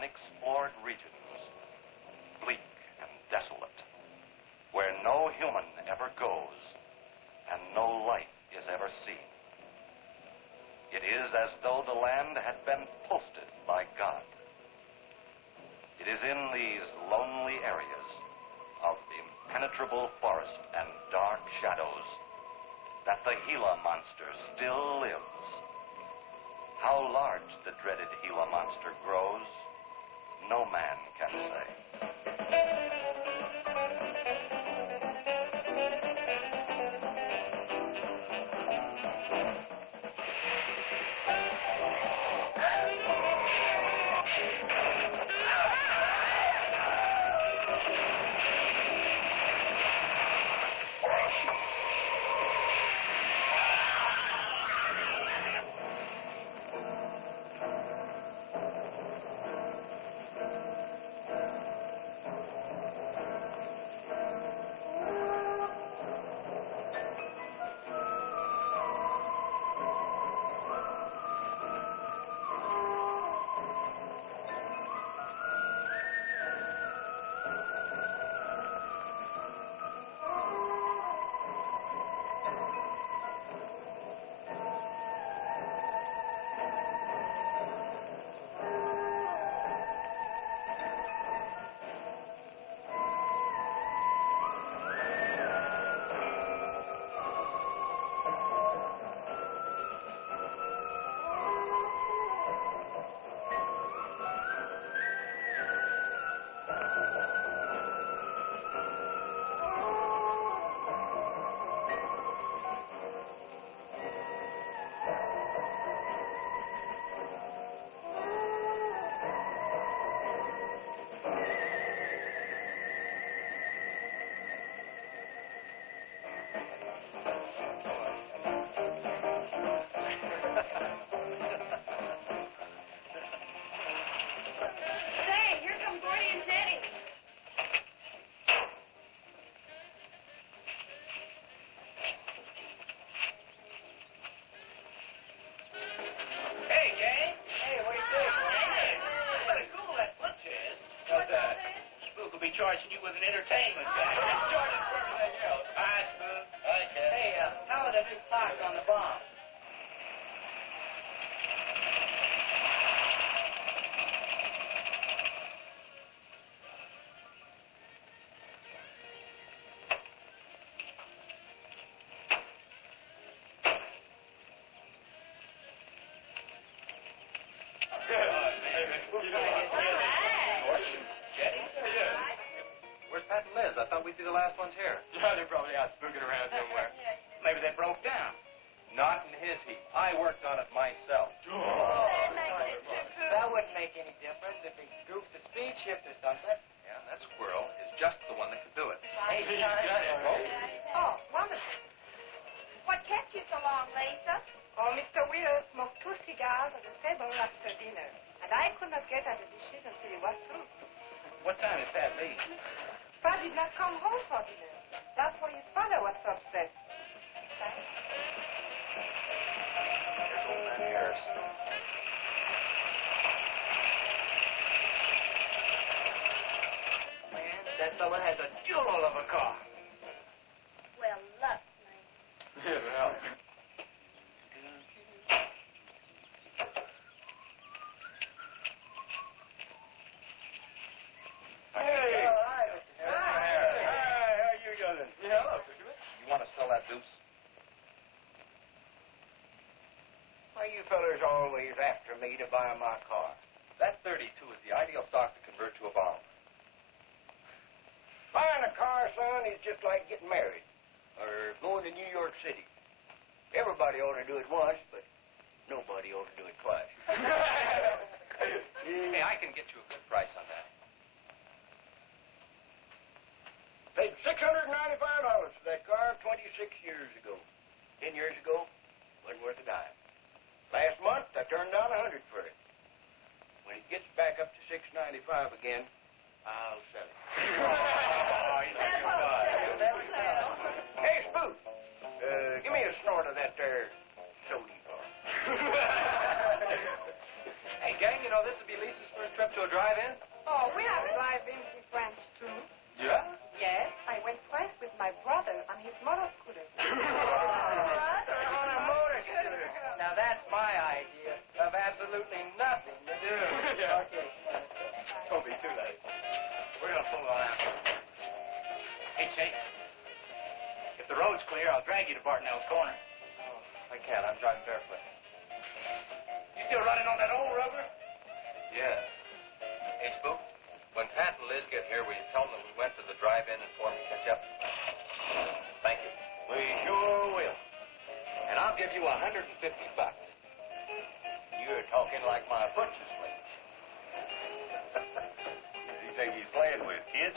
unexplored regions, bleak and desolate, where no human ever goes and no light is ever seen. It is as though the land had been posted by God. It is in these lonely areas of impenetrable forest and dark shadows that the Gila monster still lives. How large the dreaded Gila monster grows, no man can say. Charging you with an entertainment tax. Charging for everything else. Hi, Spook. Hi, Ken. Hey, how are the new clocks on the bomb? I thought we'd be the last ones here. Yeah, they're probably out spooking around somewhere. Maybe they broke down. Not in his heat. I worked on it myself. That wouldn't make any difference if he goofed the speed shift or something. Yeah, that squirrel is just the one that could do it. Hey, Oh, wonderful. What kept you so long, Lisa? Oh, Mr. Wheeler smoked 2 cigars at the table after dinner, and I could not get at the dishes until he was through. What time is Pat leave? Pa did not come home for dinner. That's why his father was so upset. Here's old man Harris. Man, that fella has a jewel of a car. Well, look, Yeah, well. Hey! Hi, Mr. Harris. Hi, how you doing? Yeah, hello, Fisherman. You want to sell that deuce? Why you fellers always after me to buy my car? That 32 is the ideal stock to convert to a bomb. Buying a car, son, is just like getting married or going to New York City. Everybody ought to do it once, but nobody ought to do it twice. Hey, I can get you a good price on that. Paid $695 for that car 26 years ago. 10 years ago, wasn't worth a dime. Last month, I turned down $100 for it. When it gets back up to $695 again, I'll sell it. Hey, Spook, give me a snort of that there sody bar. Hey, gang, you know this would be Lisa's first trip to a drive-in? Oh, we have drive-ins in France, too. Yeah? Yes, I went twice with my brother on his motor scooter. On a motor scooter. Now, that's my idea of absolutely nothing to do. Yeah. Okay. Don't be too late. We're going to pull on out. Hey, Chase. If the road's clear, I'll drag you to Bartonell's corner. Oh, I can't. I'm driving barefoot. You still running on that old rubber? Yeah. Hey, Spook, when Pat and Liz get here, will you tell them that we went to the drive-in and for them to catch up? Thank you. We sure will. And I'll give you $150. You're talking like my butcher slave. Does he think he's playing with kids?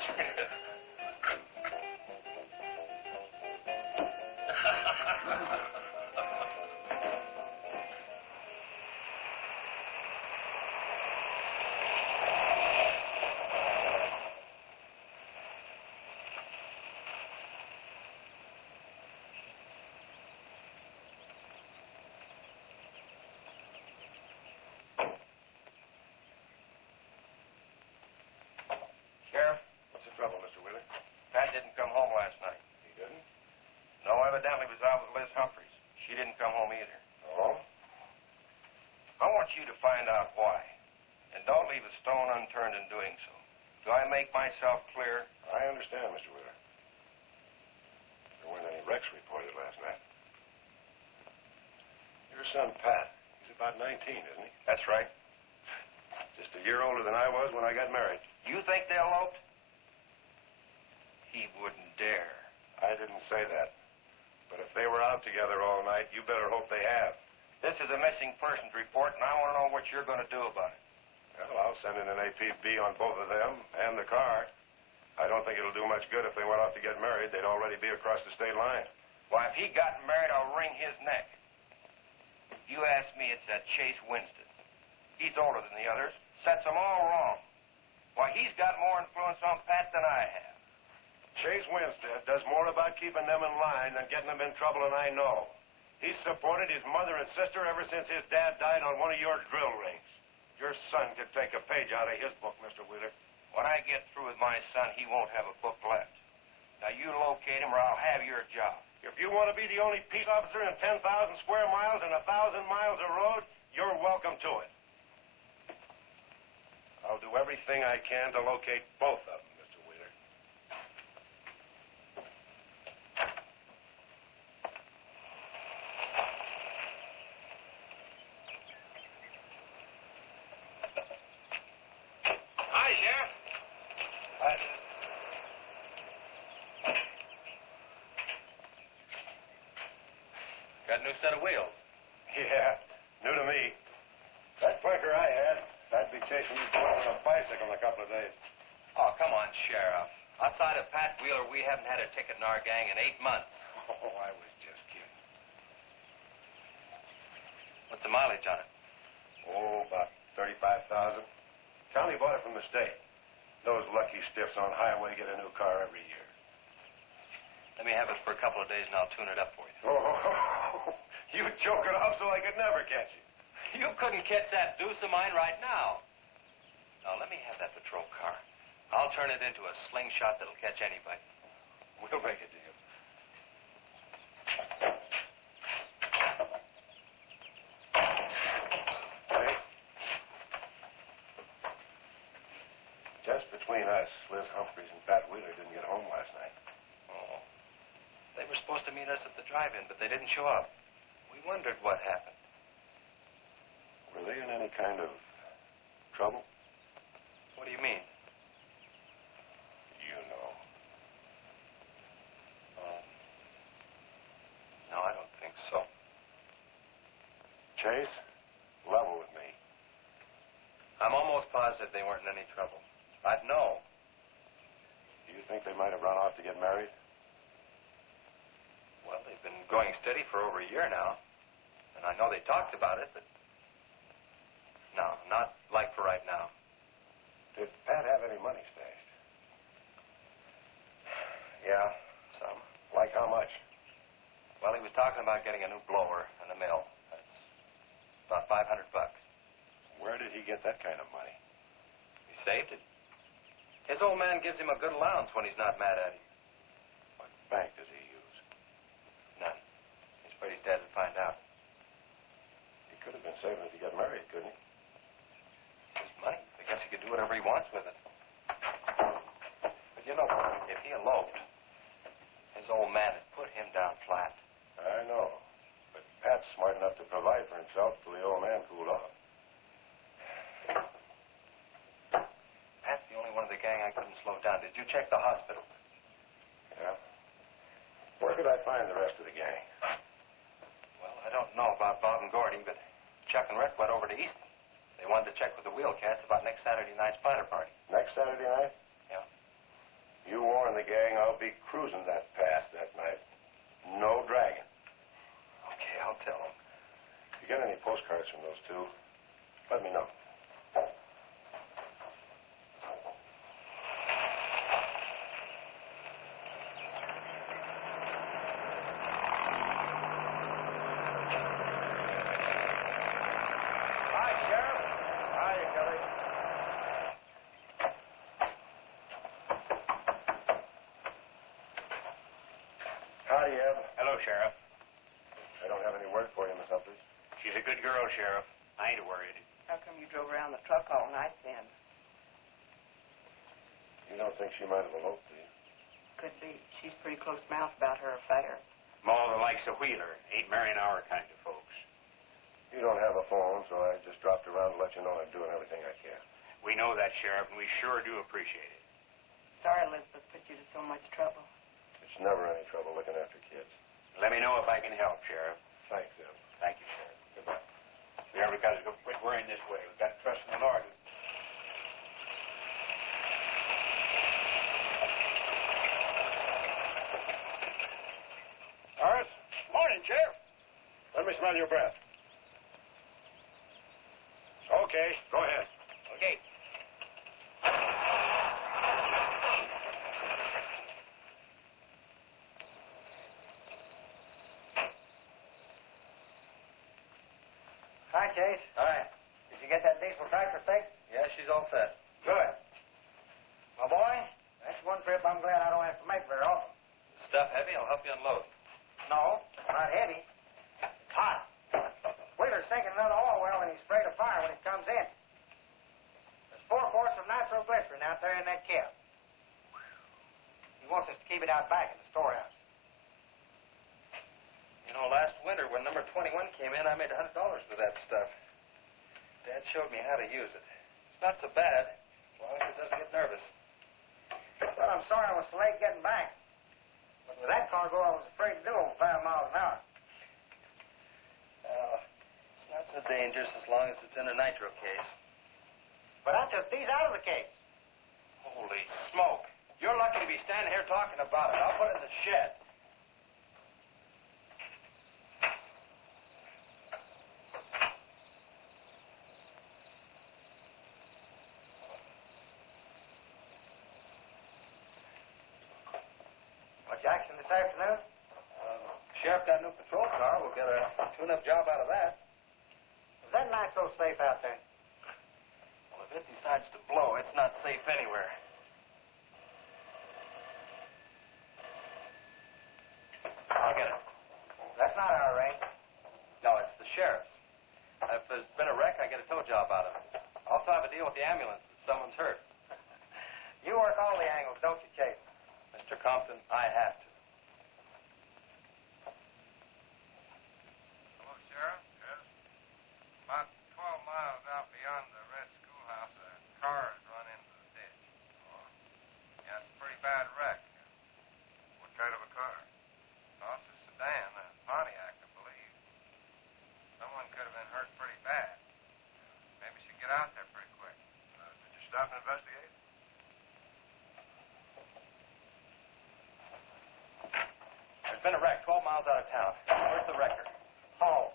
Sheriff, What's the trouble, Mr. Wheeler? Pat didn't come home last night. He didn't? No, evidently was out with Liz Humphreys. She didn't come home either. Oh? I want you to find out why. And don't leave a stone unturned in doing so. Do I make myself clear? I understand, Mr. Wheeler. There weren't any wrecks reported last night. Your son, Pat, he's about 19, isn't he? That's right. Just a year older than I was when I got married. You think they eloped? He wouldn't dare. I didn't say that. But if they were out together all night, you better hope they have. This is a missing persons report, and I want to know what you're going to do about it. Well, I'll send in an APB on both of them and the car. I don't think it'll do much good if they went off to get married. They'd already be across the state line. Why, if he got married, I'll wring his neck. You ask me, it's that Chase Winston. He's older than the others. Sets them all wrong. Why, he's got more influence on Pat than I have. Chase Winstead does more about keeping them in line than getting them in trouble, and I know. He's supported his mother and sister ever since his dad died on one of your drill rigs. Your son could take a page out of his book, Mr. Wheeler. When I get through with my son, he won't have a book left. Now, you locate him or I'll have your job. If you want to be the only peace officer in 10,000 square miles and 1,000 miles of road, you're welcome to it. I'll do everything I can to locate both of them, Mr. Wheeler. Hi, Sheriff. Got a new set of wheels. Yeah, new to me. That clicker I had, I'd be chasing you boys on a bicycle in a couple of days. Oh, come on, Sheriff. Outside of Pat Wheeler, we haven't had a ticket in our gang in 8 months. Oh, I was just kidding. What's the mileage on it? Oh, about 35,000. County bought it from the state. Those lucky stiffs on highway get a new car every year. Let me have it for a couple of days and I'll tune it up for you. Oh, you choke it off so I could never catch you. You couldn't catch that deuce of mine right now. Now, let me have that patrol car. I'll turn it into a slingshot that'll catch anybody. We'll make a deal. Hey. Just between us, Liz Humphreys and Pat Wheeler didn't get home last night. Oh. They were supposed to meet us at the drive-in, but they didn't show up. We wondered what happened. Were they in any kind of trouble? What do you mean? You know. No, I don't think so. Chase, level with me. I'm almost positive they weren't in any trouble. I'd know. Do you think they might have run off to get married? Well, they've been going steady for over a year now. And I know they talked about it, but... No, not like for right now. Did Pat have any money stashed? Yeah, some. Like how much? Well, he was talking about getting a new blower and a mill. That's about $500. Where did he get that that kind of money? He saved it. His old man gives him a good allowance when he's not mad at him. What bank does he use? None. He's afraid his dad would find out. He could have been saving it to get married, couldn't he? His money. I guess he could do whatever he wants with it. But you know, if he eloped, his old man had put him down flat. I know. But Pat's smart enough to provide for himself till the old man cooled off. Pat's the only one of the gang I couldn't slow down. Did you check the hospitals? Yeah. Where could I find the rest of the gang? Well, I don't know about Bob and Gordy, but Chuck and Rhett went over to Easton. They wanted to check with the Wheelcats about next Saturday night's splatter party. Next Saturday night? Yeah. You warn the gang I'll be cruising that pass that night. No dragging. Okay, I'll tell them. If you get any postcards from those two, let me know. Hi, Sheriff. Hiya, Kelly. Howdy, Eb. Hello, Sheriff. I don't have any word for you, Miss Humphries. She's a good girl, Sheriff. I ain't worried. How come you drove around the truck all night then? You don't think she might have eloped, do you? Could be. She's pretty close-mouthed about her affair. More than likes a wheeler. Ain't marrying our kind of folks. You don't have a phone, so I just dropped around to let you know I'm doing everything I can. We know that, Sheriff, and we sure do appreciate it. Sorry Elizabeth put you to so much trouble. It's never any trouble looking after kids. Let me know if I can help, Sheriff. Thanks, Eb. Thank you, Sheriff. Goodbye. We ever got to go quit worrying this way. We've got to trust in the Lord. Horace, Morning, Sheriff. let me smell your breath. Okay, go ahead. Okay. Hi, Chase. Hi. Did you get that diesel tractor fixed? Yeah, she's all set. Good. My boy, that's one trip I'm glad I don't have to make very often. Stuff heavy? I'll help you unload. No, not heavy. It's hot. Wheeler's sinking another oil well and he sprayed a fire when it comes in. There's 4 quarts of nitroglycerin out there in that cap. He wants us to keep it out back in the storehouse. You know, last winter when number 21 came in, I made $100 with that stuff. Dad showed me how to use it. It's not so bad, as long as it doesn't get nervous. Well, I'm sorry I was so late getting back. But with that cargo, I was afraid to do over 5 miles an hour. It's not so dangerous as long as it's in a nitro case. But I took these out of the case. Holy smoke. You're lucky to be standing here talking about it. I'll put it in the shed. Much action this afternoon? Sheriff got a new patrol car. We'll get a tune-up job out of that. Is that nitro safe out there? Well, if it decides to blow, it's not safe anywhere. I'll get it. That's not our range. No, it's the sheriff's. If there's been a wreck, I get a tow job out of it. I also have a deal with the ambulance if someone's hurt. You work all the angles, don't you, Chase? Mr. Compton, I have to. Hello, Sheriff. Yes. About 12 miles out beyond the red schoolhouse, a car has run into the ditch. Oh. Yeah, it's a pretty bad wreck. What kind of a car? Oh, it's a sedan, a Pontiac, I believe. Someone could have been hurt pretty bad. Maybe you should get out there pretty quick. Did you stop and investigate? There's been a wreck 12 miles out of town. Where's the wrecker? Oh.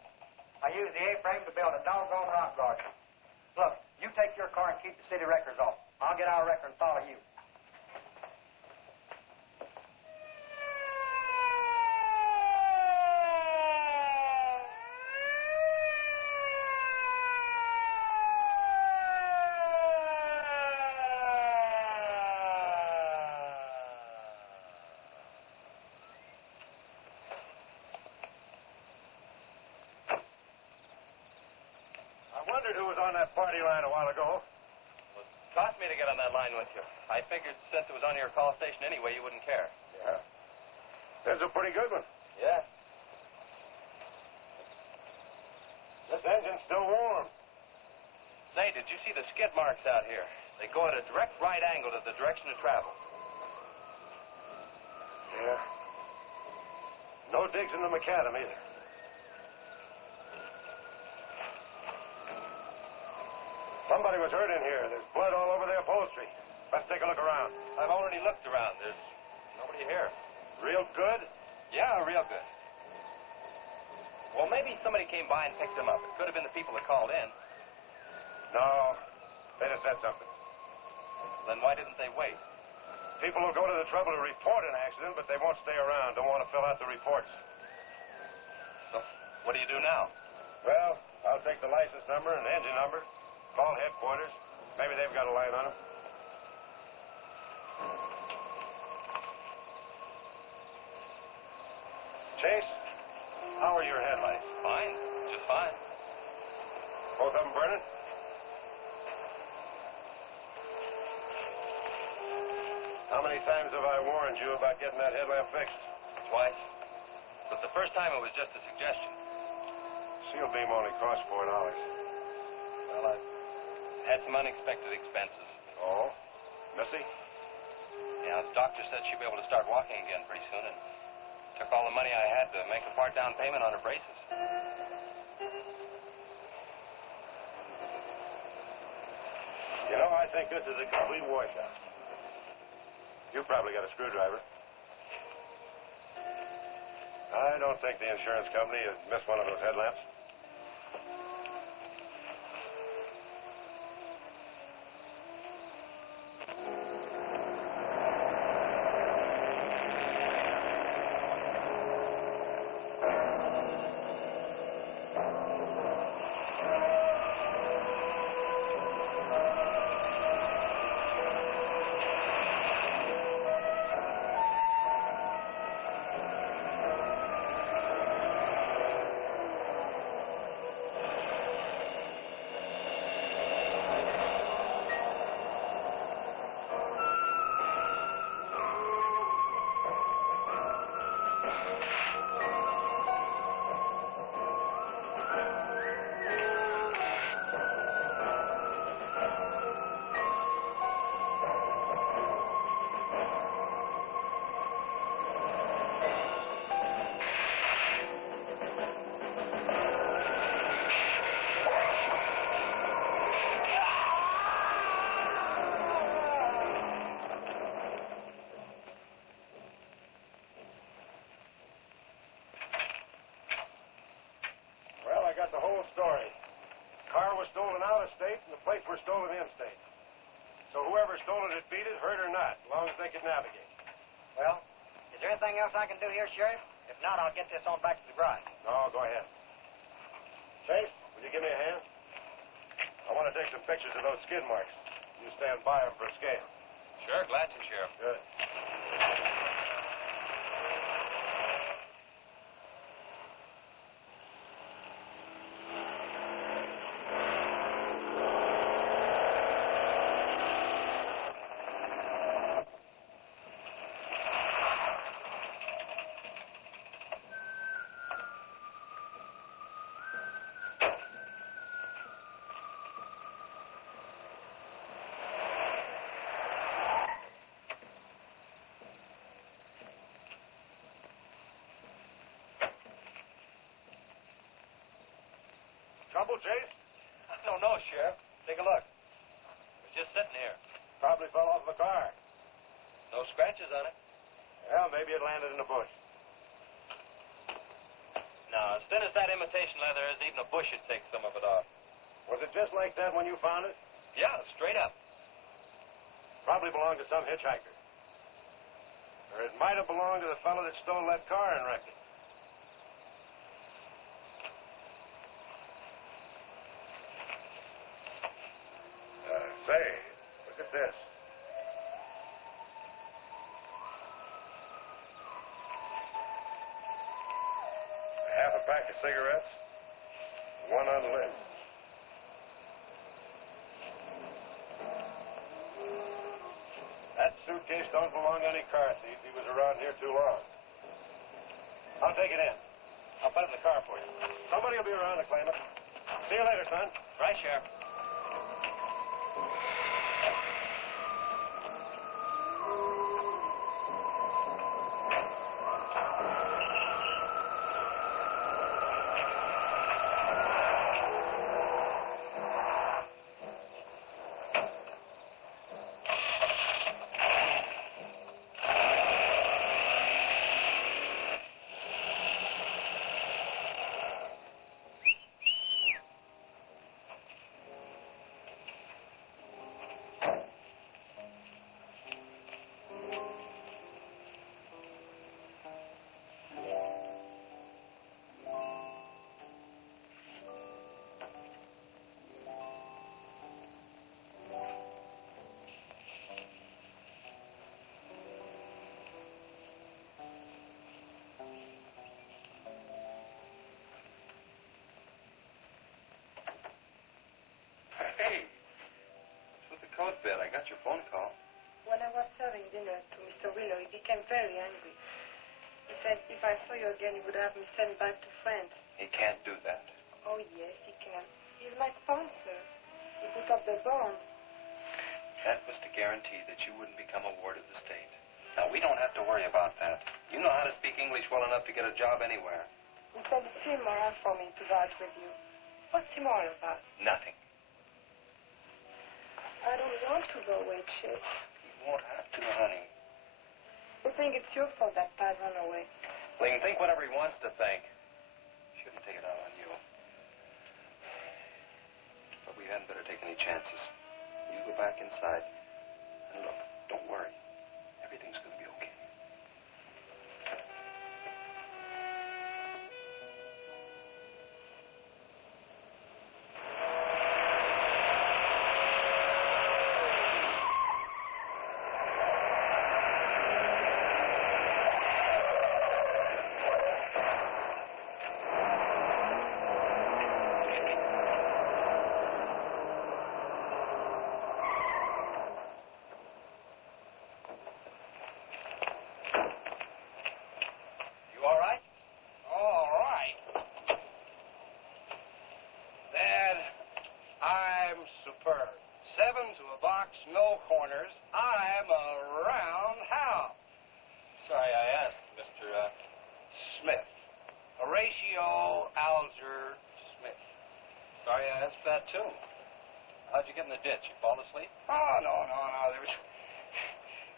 I used the A-frame to build a doggone rock garden. Look, you take your car and keep the city wreckers off. I'll get our wrecker and follow you. wondered who was on that party line a while ago. Well, it cost me to get on that line with you. I figured since it was on your call station anyway, you wouldn't care. Yeah. That's a pretty good one. Yeah. This engine's still warm. Say, did you see the skid marks out here? They go at a direct right angle to the direction of travel. Yeah. No digs in the macadam either. Somebody was hurt in here. There's blood all over the upholstery. Let's take a look around. I've already looked around. There's nobody here. Real good? Yeah, real good. Well, maybe somebody came by and picked them up. It could have been the people that called in. No. They'd have said something. Then why didn't they wait? People will go to the trouble to report an accident, but they won't stay around. Don't want to fill out the reports. So, what do you do now? Well, I'll take the license number and engine number, call headquarters. Maybe they've got a light on them. Chase, how are your headlights? Fine. Just fine. Both of them burning? How many times have I warned you about getting that headlamp fixed? Twice. But the first time it was just a suggestion. Seal beam only costs $4. Well, I had some unexpected expenses. Oh? Missy? Yeah, the doctor said she'd be able to start walking again pretty soon, and took all the money I had to make a part down payment on her braces. You know, I think this is a complete washout. You probably got a screwdriver. I don't think the insurance company has missed one of those headlamps. Got the whole story. Car was stolen out of state and the plates were stolen in state. So whoever stole it had beat it, hurt or not, as long as they could navigate. Well, is there anything else I can do here, Sheriff? If not, I'll get this on back to the garage. No, go ahead. Chase, will you give me a hand? I want to take some pictures of those skid marks. You stand by them for a scale. Sure, glad to, Sheriff. Good. Trouble, Chase? I don't know, Sheriff. Take a look. It was just sitting here. Probably fell off the car. No scratches on it. Well, maybe it landed in a bush. No, as thin as that imitation leather is, even a bush would take some of it off. Was it just like that when you found it? Yeah, straight up. Probably belonged to some hitchhiker. Or it might have belonged to the fellow that stole that car and wrecked it. Say, look at this. Half a pack of cigarettes, one unlit. take it in. I'll put it in the car for you. Somebody will be around to claim it. See you later, son. Right, Sheriff. Hey, what's with the coat bed? I got your phone call. When I was serving dinner to Mr. Wheeler, he became very angry. He said if I saw you again, he would have me sent back to France. He can't do that. Oh, yes, he can. He's my sponsor. He put up the bond. That was to guarantee that you wouldn't become a ward of the state. Now, we don't have to worry about that. You know how to speak English well enough to get a job anywhere. He said it's immoral for me to vouch with you. What's immoral about? Nothing. I don't want to go away, Chip. You won't have to, honey. You think it's your fault that Pat ran away? Well, he can think whatever he wants to think. Shouldn't take it out on you. But we hadn't better take any chances. You go back inside. And look, don't worry. Everything's going to be okay. You all right? All right. Dad, I'm superb. 7 to a box, no corners. I'm a roundhouse. Sorry I asked, Mr. Smith. Horatio Alger Smith. Sorry I asked that, too. How'd you get in the ditch? You fall asleep? Oh, no.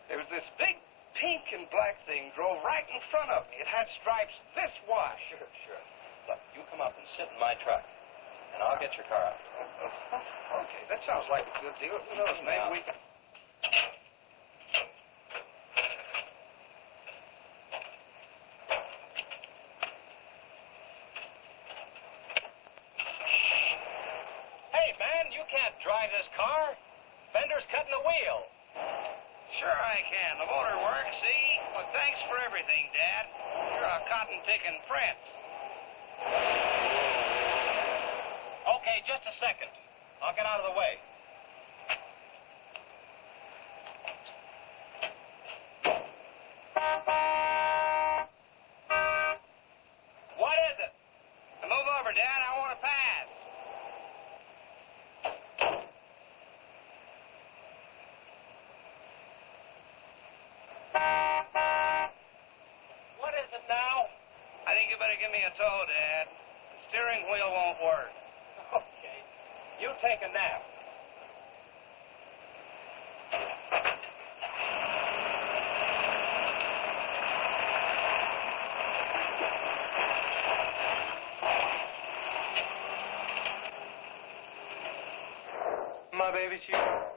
There was this big pink and black thing drove right in front of me. It had stripes this wide. Sure. Look, you come up and sit in my truck, and I'll get your car out. Okay, that sounds like a good deal. Who knows, maybe we can... Hey, man, you can't drive this car. Fender's cutting the wheel. Sure I can. The motor works, see? Well, thanks for everything, Dad. You're a cotton-picking prince. Okay, just a second. I'll get out of the way. What is it? Move over, Dad. I want to pass. What is it now? I think you better give me a tow, Dad. The steering wheel won't work. Okay. You take a nap. My baby, she rocks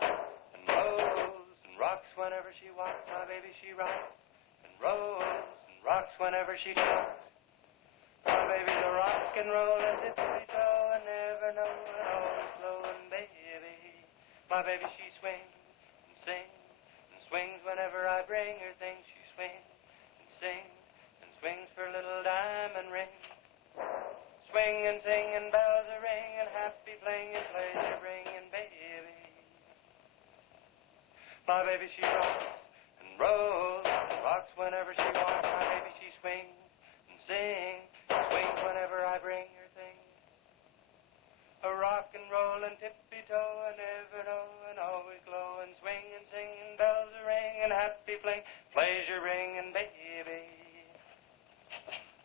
and rolls and rocks whenever she walks. My baby, she rocks and rolls and rocks whenever she talks. My baby's a rock and rollin', tippity-toe, and never knowin' all the flowin' baby. My baby, she swings and sings and swings whenever I bring her things. She swings and sings and swings for a little diamond ring. Swing and sing and bells a ring and happy fling and pleasure bringing baby. My baby, she rocks and rolls and rocks whenever she walks. My baby, she swings and sings and tippy-toe and ever-oh and always glow and swing and sing and bells a ring and happy fling, pleasure ring and baby.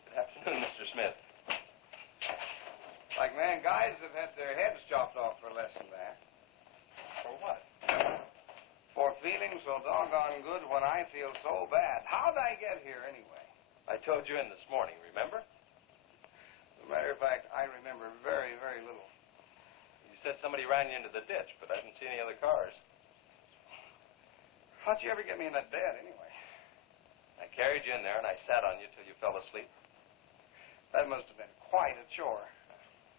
Good afternoon, Mr. Smith. Like man, guys have had their heads chopped off for less than that. For what? For feeling so doggone good when I feel so bad. How'd I get here anyway? I told you in this morning, remember? As a matter of fact, I remember very, very little. You said somebody ran you into the ditch, but I didn't see any other cars. How'd you ever get me in that bed anyway? I carried you in there and I sat on you till you fell asleep. That must have been quite a chore.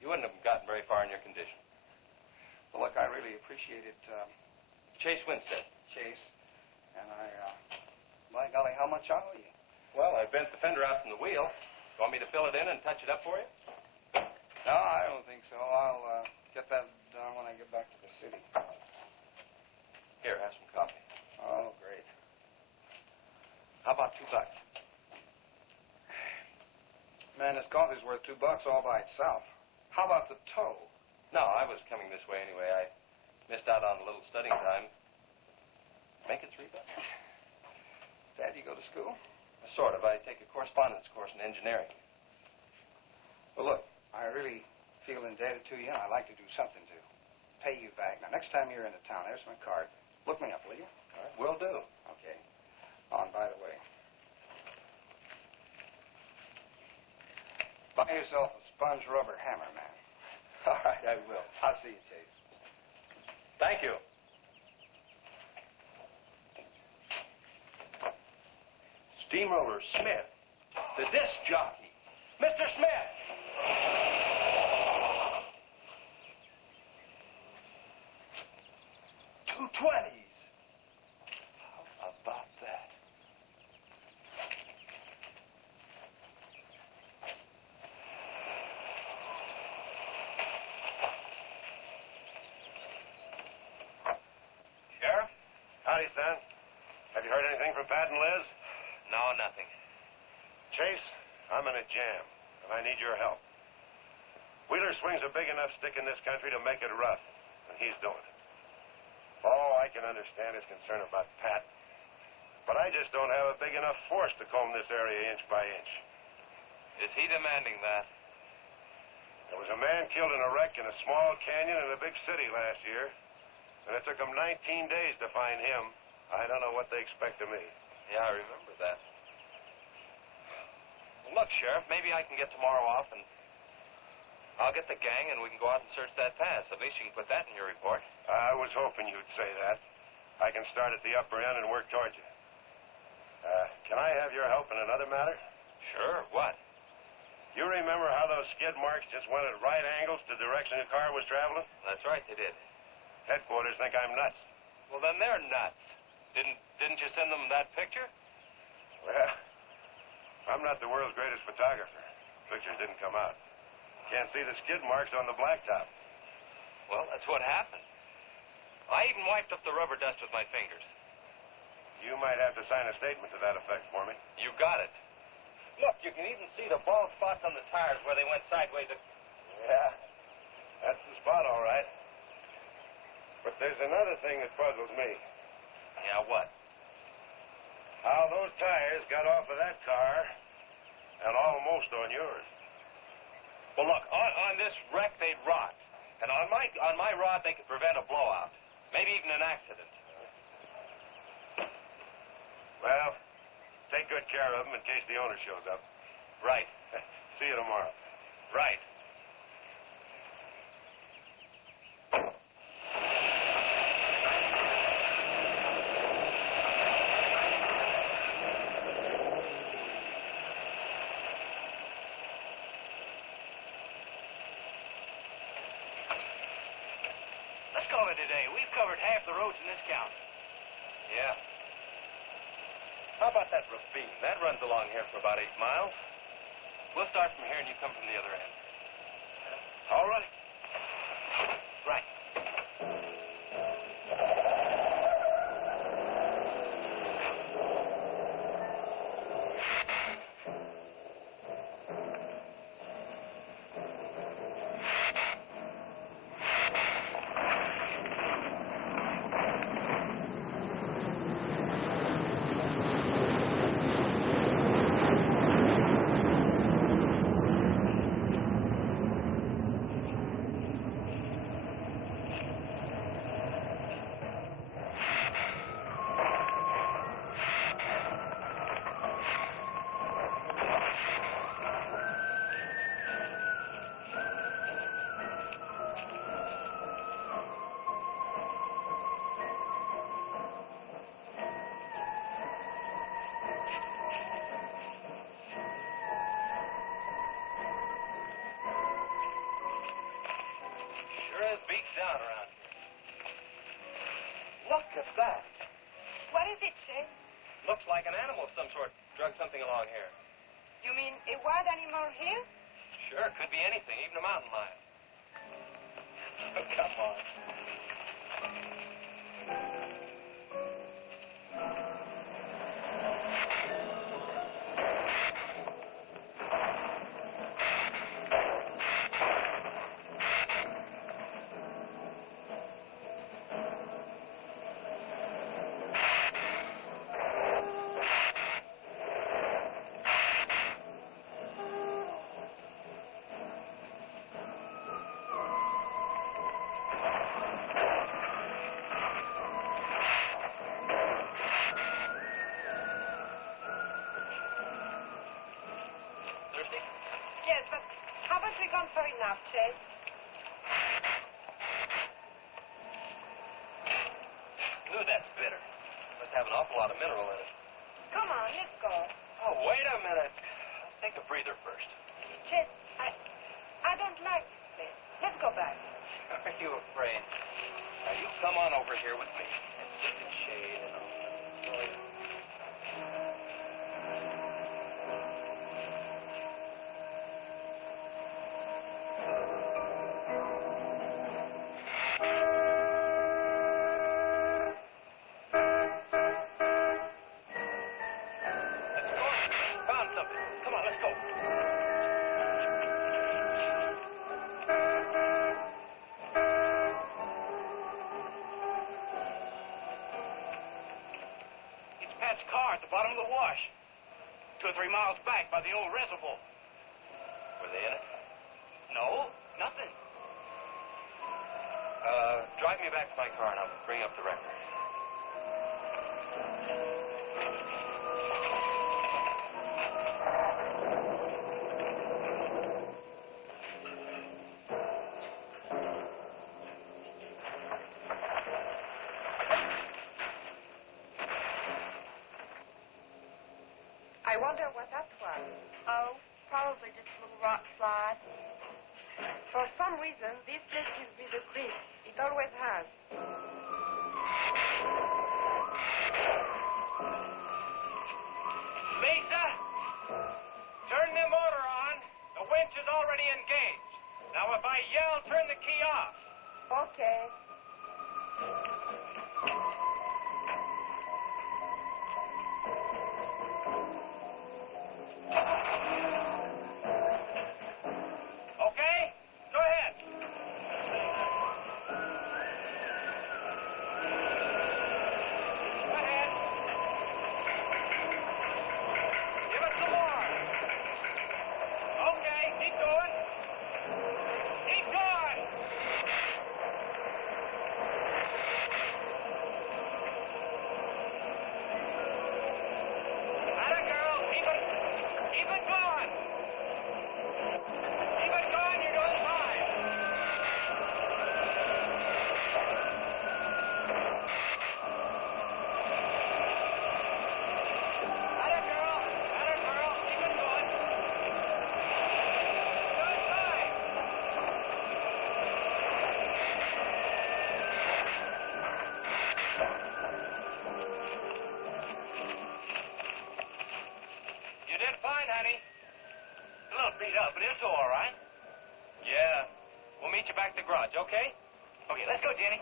You wouldn't have gotten very far in your condition. Well, look, I really appreciate it, Chase Winstead. Chase. And by golly, how much I owe you? Well, I bent the fender out from the wheel. Want me to fill it in and touch it up for you? No, I don't think so. I'll get that done when I get back to the city. Here, have some coffee. Oh, great. How about $2? Man, this coffee's worth $2 all by itself. How about the tow? No, I was coming this way anyway. I missed out on a little studying time. Make it $3. Dad, you go to school? Sort of. I take a correspondence course in engineering. Well, look, I really feel indebted to you, and I'd like to do something to pay you back. Now, next time you're into town, there's my card. Look me up, will you? All right, will do. Okay. Oh, and by the way, buy yourself a sponge rubber hammer, man. All right, I will. I'll see you, Chase. Thank you. Steamroller Smith, the disc jockey. Mr. Smith! 220s. How about that? Sheriff? Howdy, son. Have you heard anything from Pat and Liz? No, nothing. Chase, I'm in a jam, and I need your help. Wheeler swings a big enough stick in this country to make it rough, and he's doing it. Oh, I can understand his concern about Pat, but I just don't have a big enough force to comb this area inch by inch. Is he demanding that? There was a man killed in a wreck in a small canyon in a big city last year, and it took them 19 days to find him. I don't know what they expect of me. Yeah, I remember that. Well, look, Sheriff, maybe I can get tomorrow off and I'll get the gang and we can go out and search that pass. At least you can put that in your report. I was hoping you'd say that. I can start at the upper end and work towards you. Can I have your help in another matter? Sure, what? You remember how those skid marks just went at right angles to the direction the car was traveling? That's right, they did. Headquarters think I'm nuts. Well, then they're nuts. Didn't you send them that picture? Well, I'm not the world's greatest photographer. Pictures didn't come out. Can't see the skid marks on the blacktop. Well, that's what happened. I even wiped up the rubber dust with my fingers. You might have to sign a statement to that effect for me. You got it. Look, you can even see the bald spots on the tires where they went sideways. Yeah, that's the spot, all right. But there's another thing that puzzles me. Yeah, what? How those tires got off of that car and almost on yours. Well, look, on this wreck, they'd rot. And on my rod, they could prevent a blowout. Maybe even an accident. Well, take good care of them in case the owner shows up. Right. See you tomorrow. Right. Let's call it a day. We've covered half the roads in this county. Yeah. How about that ravine? That runs along here for about 8 miles. We'll start from here and you come from the other end. All right. Right. down around here. Look at that. What is it, Chase? Looks like an animal of some sort drug something along here. You mean a wild animal here? Sure, could be anything, even a mountain lion. Oh, come on. Thirsty? Yes, but how about we gone for enough, Chase? Ooh, that's bitter. Must have an awful lot of mineral in it. Come on, let's go. Oh, wait a minute. Let's take a breather first. Chase, I don't like this place. Let's go back. Are you afraid? Now, you come on over here with me and sit in shade and all. Let's go. Found something. Come on, let's go. It's Pat's car at the bottom of the wash. 2 or 3 miles back by the old reservoir. Were they in it? No, nothing. Drive me back to my car and I'll bring up the record. I wonder what that was. Oh, probably just a little rock slide. For some reason, this place gives me the creep. It always has. Lisa, turn the motor on. The winch is already engaged. Now, if I yell, turn the key off. Okay. Okay? Go ahead. Go ahead. Give us some more. Okay, keep going. Keep going. Atta girl, keep it going. Keep it going, you're doing fine. Atta girl, keep it going. Doing fine. You did fine, honey. A little beat up, but it's all right. Yeah. We'll meet you back at the garage, okay? Okay, let's go, Jenny.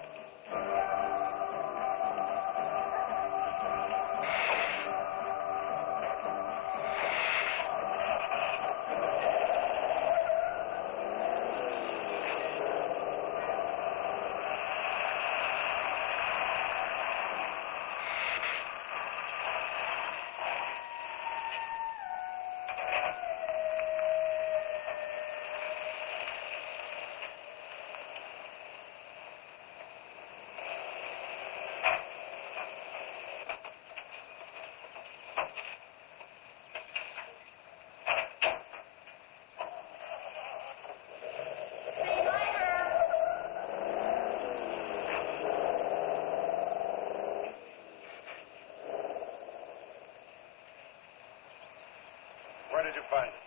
Where did you find it?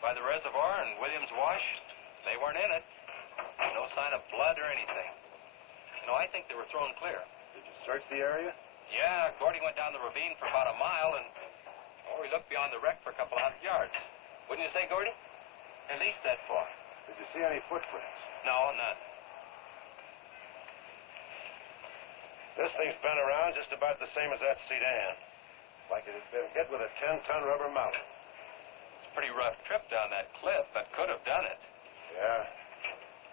By the reservoir and Williams Wash. They weren't in it. No sign of blood or hear anything. You know, I think they were thrown clear. Did you search the area? Yeah, Gordy went down the ravine for about a mile, and we looked beyond the wreck for a couple 100 yards. Wouldn't you say, Gordy? At least that far. Did you see any footprints? No, none. This thing's been around just about the same as that sedan. Like it had been hit with a 10-ton rubber mallet. It's a pretty rough trip down that cliff, but could have done it. Yeah.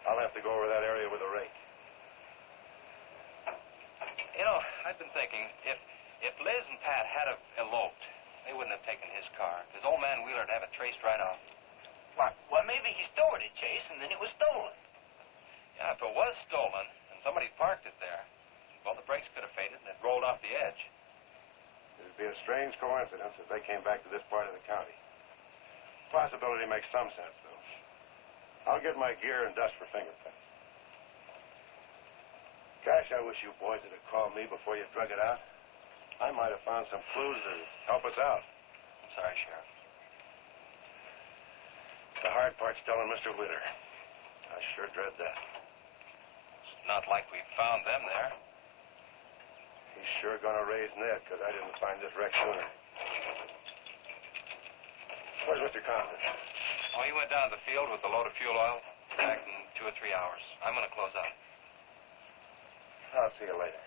I'll have to go over that area with a rake. You know, I've been thinking, if Liz and Pat had have eloped, they wouldn't have taken his car, because old man Wheeler'd have it traced right off. What? Well, maybe he stored it, Chase, and then it was stolen. Yeah, if it was stolen, and somebody parked it there, well, the brakes could have faded and it rolled off the edge. It'd be a strange coincidence if they came back to this part of the county. Possibility makes some sense, though. I'll get my gear and dust for fingerprints. Gosh, I wish you boys would have called me before you drug it out. I might have found some clues to help us out. I'm sorry, Sheriff. The hard part's telling Mr. Wheeler. I sure dread that. It's not like we found them there. He's sure gonna raise Ned, because I didn't find this wreck sooner. Where's Mr. Compton? Oh, he went down to the field with a load of fuel oil. Back in 2 or 3 hours. I'm going to close out. I'll see you later.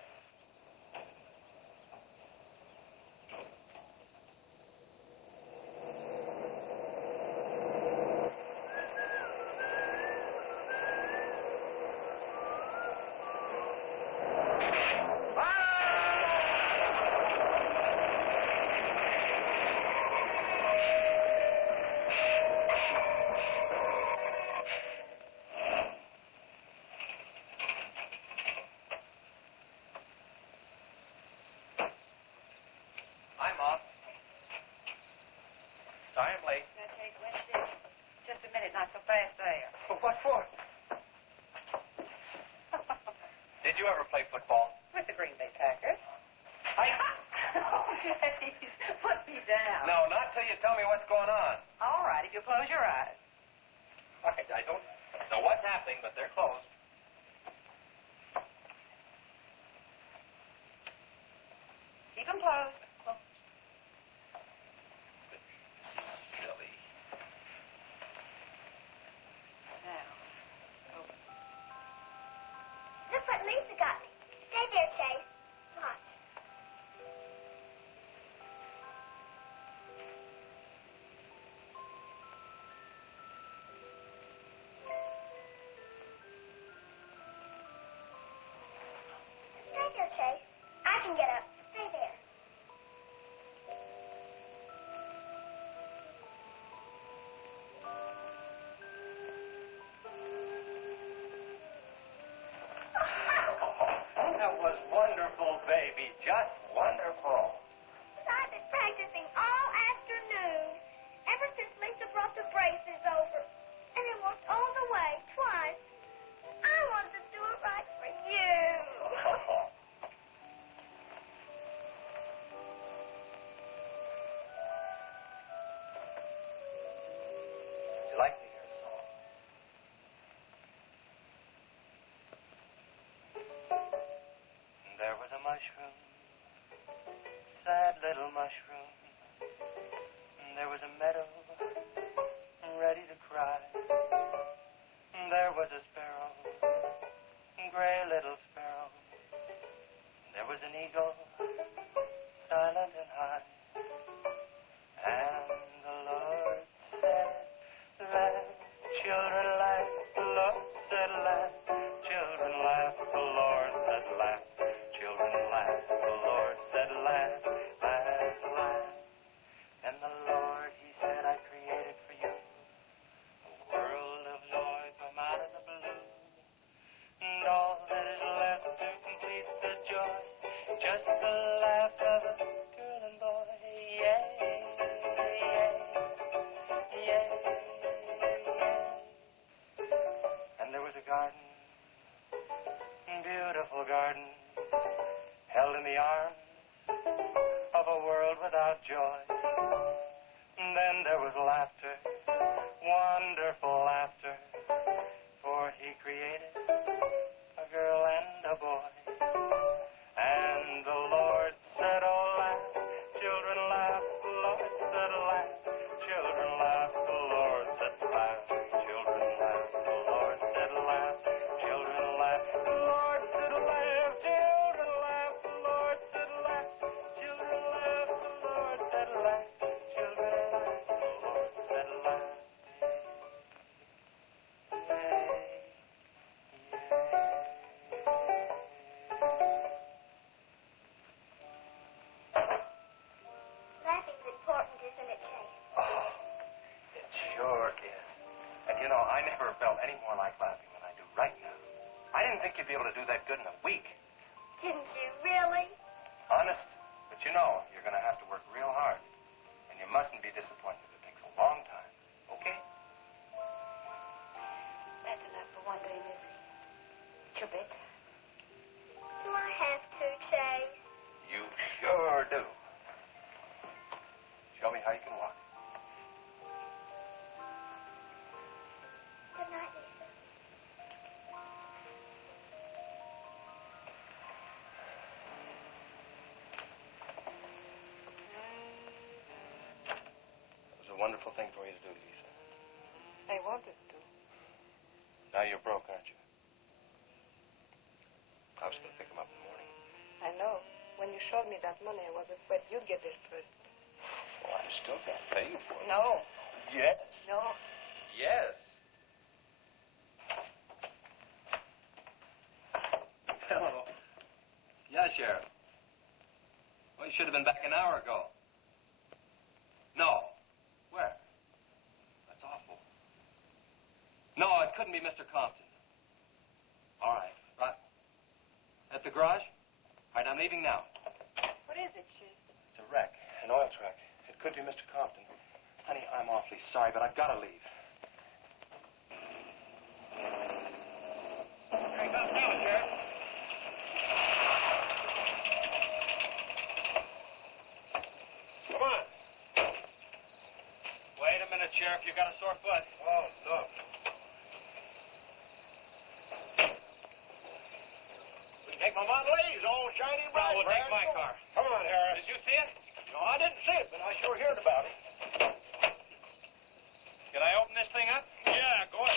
I'm off. Sorry I'm late. Just a minute, not so fast there. What for? Did you ever play football? With the Green Bay Packers. I... Oh, please, put me down. No, not till you tell me what's going on. All right, if you close your eyes. I don't know what's happening, but they're closed. Keep them closed. Silly. Now, Look what Lisa got me. Stay there, Chase. Watch. I never felt any more like laughing than I do right now. I didn't think you'd be able to do that good in a week. Didn't you really? Honest. But you know, you're going to have to work real hard. And you mustn't be disappointed if it takes a long time. Okay? That's enough for one day, Missy. It's your bedtime. Do I have to, Chase? You sure do. Show me how you can walk. Good night, Lisa. It was a wonderful thing for you to do, Lisa. I wanted to. Now you're broke, aren't you? I was going to pick him up in the morning. I know. When you showed me that money, I was afraid you'd get there first. Well, I'm still going to pay you for it. No. Yes. No. Yes. Hello. Yeah, Sheriff. Well, you should have been back an hour ago. No. Where? That's awful. No, it couldn't be Mr. Compton. All right. Right. At the garage? All right, I'm leaving now. What is it, Chase? It's a wreck, an oil truck. It could be Mr. Compton. Honey, I'm awfully sorry, but I've got to leave. Here he comes now, Sheriff. Come on. Wait a minute, Sheriff. You got a sore foot. Oh, no. Take my Model A. It's all shiny bright. We'll take my car. Come on, Harris. Did you see it? No, I didn't see it, but I sure heard about it. Can I open this thing up? Yeah, go ahead.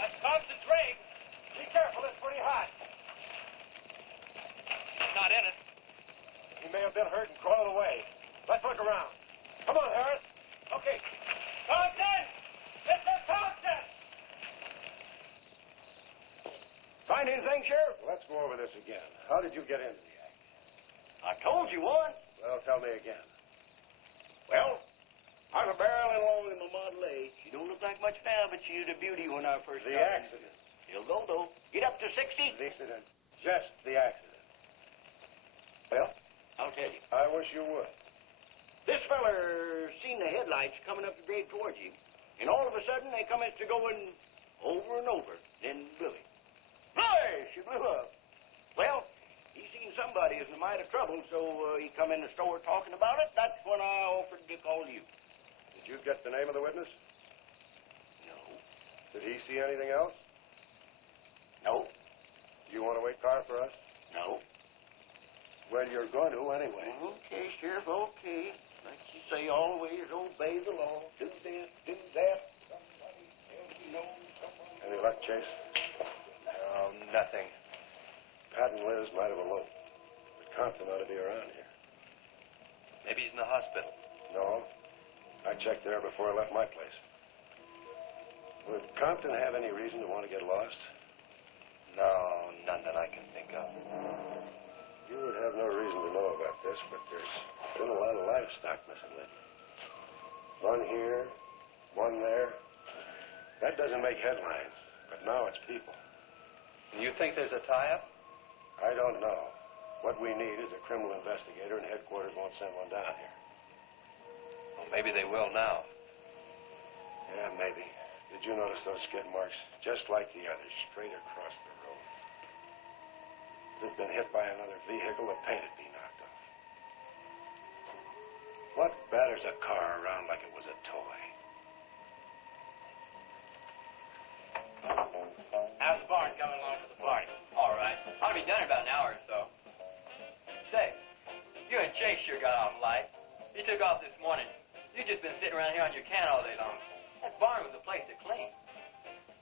That's Compton's rig. Be careful, it's pretty hot. He's not in it. He may have been hurt and crawled away. Let's look around. Come on, Harris. Okay. Compton! Mr. Compton! Find anything, Sheriff? Let's go over this again. How did you get into the act? I told you one. Well, tell me again. Well, I was barreling along in my Model A. She don't look like much now, but she was a beauty when I first The started. accident. She'll go, though. Get up to 60. The accident. Just the accident. Well, I'll tell you. I wish you would. This feller seen the headlights coming up the grade towards him, and all of a sudden they come to going over and over, then blew him. Boy, she blew up. Well, he seen somebody was in a mite of trouble, so he come in the store talking about it. That's when I offered to call you. Did you get the name of the witness? No. Did he see anything else? No. Do you want to wait car for us? No. Well, you're going to anyway. Okay, Sheriff, okay. Like you say, always obey the law. Do this, do that. Somebody else you know, somebody... Any luck, Chase? No, nothing. Pat and Liz might have eloped, but Compton ought to be around here. Maybe he's in the hospital. No. I checked there before I left my place. Would Compton have any reason to want to get lost? No, none that I can think of. You would have no reason to know about this, but there's been a lot of livestock missing lately. One here, one there. That doesn't make headlines, but now it's people. You think there's a tie-up? I don't know. What we need is a criminal investigator, and headquarters won't send one down here. Well, maybe they will now. Yeah, maybe. Did you notice those skid marks? Just like the others, straight across the road. They've been hit by another vehicle, the paint would be knocked off. What batters a car around like it was a toy? How's Bart coming along to the party? All right. How'll be done Chase sure got off light. He took off this morning. You've just been sitting around here on your can all day long. That barn was a place to clean.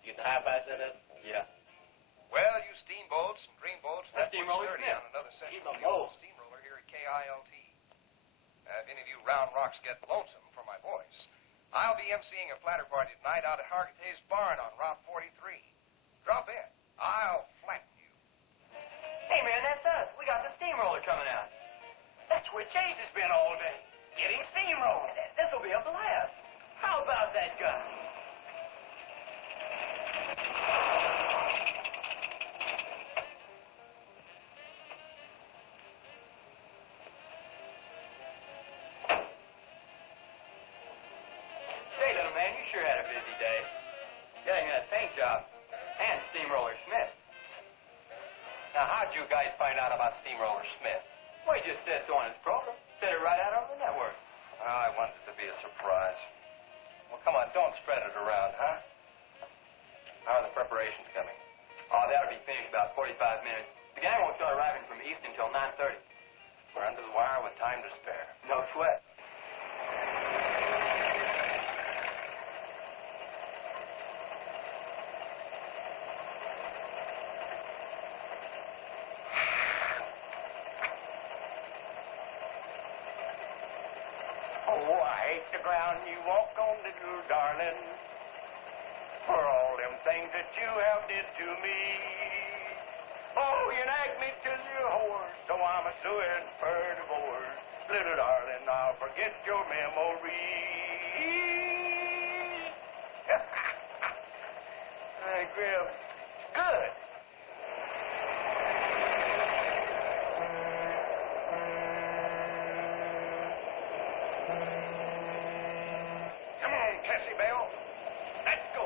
You get the high five set up? Yeah. Well, you steamboats and greenboats, That's that's what's Steamroller sturdy Smith. on another session Keep of 'em the old low. steamroller here at KILT. If any of you round rocks get lonesome for my voice, I'll be emceeing a platter party tonight out at Hargitay's barn on Route 43. Drop in. I'll flatten you. Hey, man, that's us. We got the steamroller coming out. That's where Chase has been all day. Getting steamrolled. This'll be a blast. How about that guy? Say, little man, you sure had a busy day. Getting that paint job and Steamroller Smith. Now, how'd you guys find out about Steamroller Smith? Well, he just said so on his program. Said it right out on the network. I wanted it to be a surprise. Well, come on, don't spread it around, huh? How are the preparations coming? Oh, that'll be finished about 45 minutes. The gang won't start arriving from East until 9:30. We're under the wire with time to spare. No sweat. Oh, I hate the ground you walk on, little darling, for all them things that you have did to me. Oh, you nag me till you're hoarse, so I'm a suing for divorce. Little darling, I'll forget your memory. Hey, Grim, good. Come on, Cassie Bell. Let's go.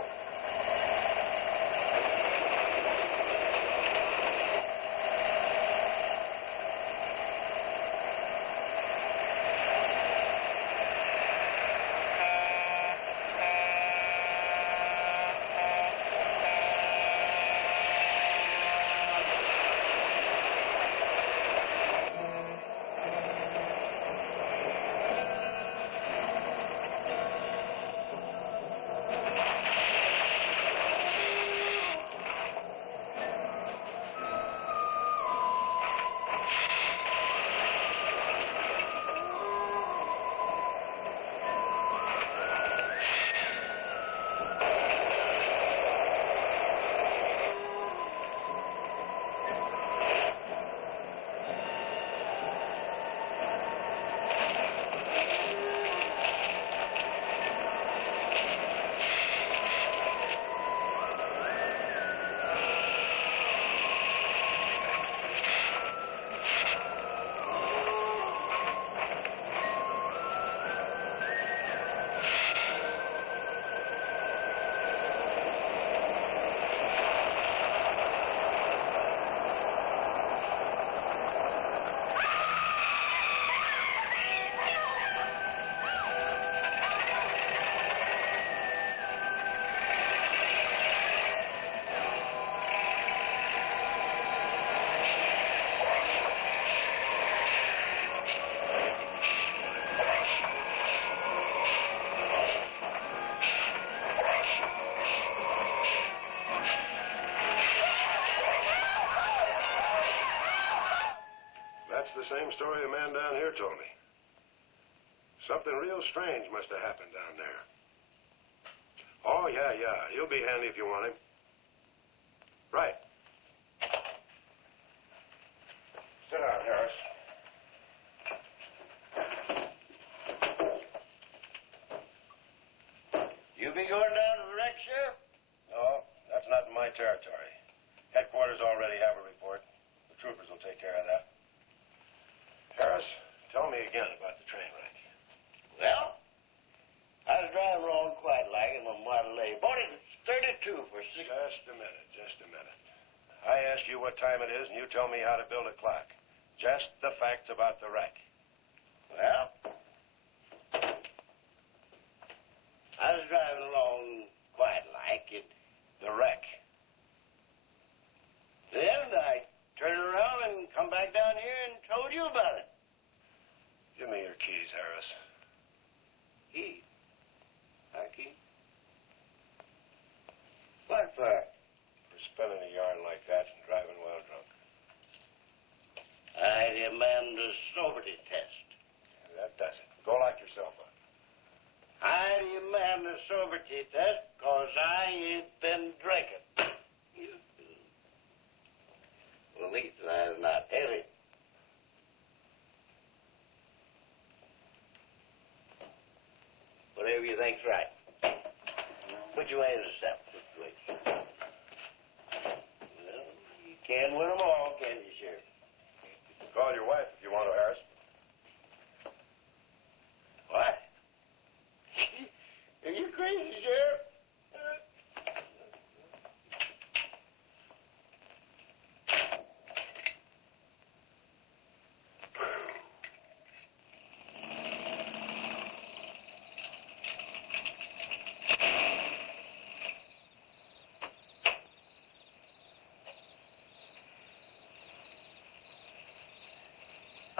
That's the same story a man down here told me. Something real strange must have happened down there. Oh, yeah. He'll be handy if you want him. Right. Sit down, Harris. You be going down to the wreck, Sheriff? No, that's not in my territory. Headquarters already have a report. The troopers will take care of that. Harris, tell me again about the train wreck. Well, I was driving along quite like in my Model A. Bought it at 32 for $6. Just a minute. I ask you what time it is, and you tell me how to build a clock. Just the facts about the wreck. Well, I was driving along quite like it. The wreck. Then I turned around and come back down here and told you about it. keys, Harris. Keys? My keys? What for? For spinning a yarn like that and driving while drunk. I demand a sobriety test. Yeah, that does it. Go lock yourself up. I demand a sobriety test because I ain't been drinking. Well, at least I'm not heavy. Whatever you think's right. Put your hands up. Well, you can't win them all, can you, Sheriff? Call your wife if you want to, Harris. What? Are you crazy, Sheriff?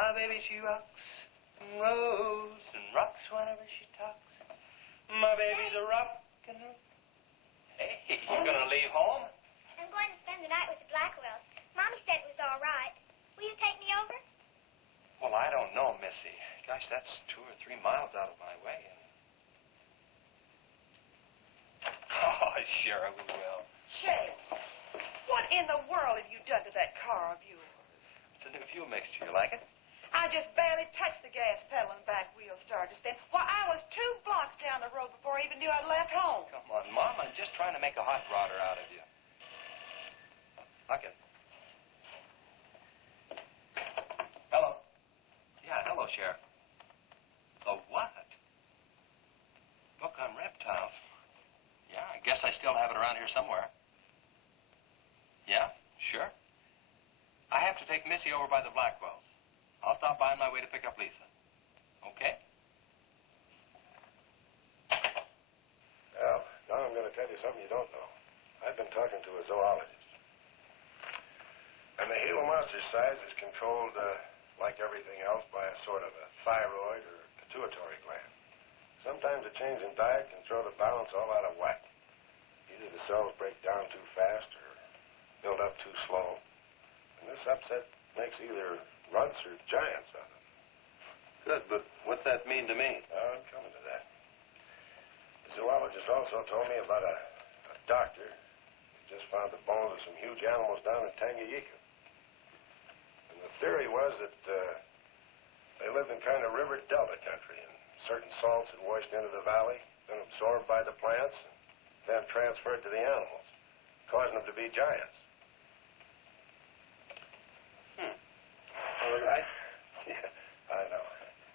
My baby, she rocks and rolls and rocks whenever she talks. My baby's a rockin'. Hey, you gonna leave home? I'm going to spend the night with the Blackwells. Mommy said it was all right. Will you take me over? Well, I don't know, Missy. Gosh, that's 2 or 3 miles out of my way. Oh, sure I will. Chase, what in the world have you done to that car of yours? It's a new fuel mixture. You like it? I just barely touched the gas pedal and back wheel started to spin. Why, I was 2 blocks down the road before I even knew I'd left home. Come on, Mom. I'm just trying to make a hot rodder out of you. Okay. Hello. Yeah, hello, Sheriff. The what? Book on reptiles. Yeah, I guess I still have it around here somewhere. Yeah, sure. I have to take Missy over by the Blackwells. I'll stop by on my way to pick up Lisa. Okay? Well, now I'm going to tell you something you don't know. I've been talking to a zoologist. And the Gila monster size is controlled, like everything else, by a sort of a thyroid or pituitary gland. Sometimes a change in diet can throw the balance all out of whack. Either the cells break down too fast or build up too slow. And this upset makes either runts or giants of them. Good, but what's that mean to me? I'm coming to that. The zoologist also told me about a doctor who just found the bones of some huge animals down in Tanganyika. And the theory was that they lived in kind of river delta country, and certain salts had washed into the valley, been absorbed by the plants, and then transferred to the animals, causing them to be giants. All right. Yeah, I know.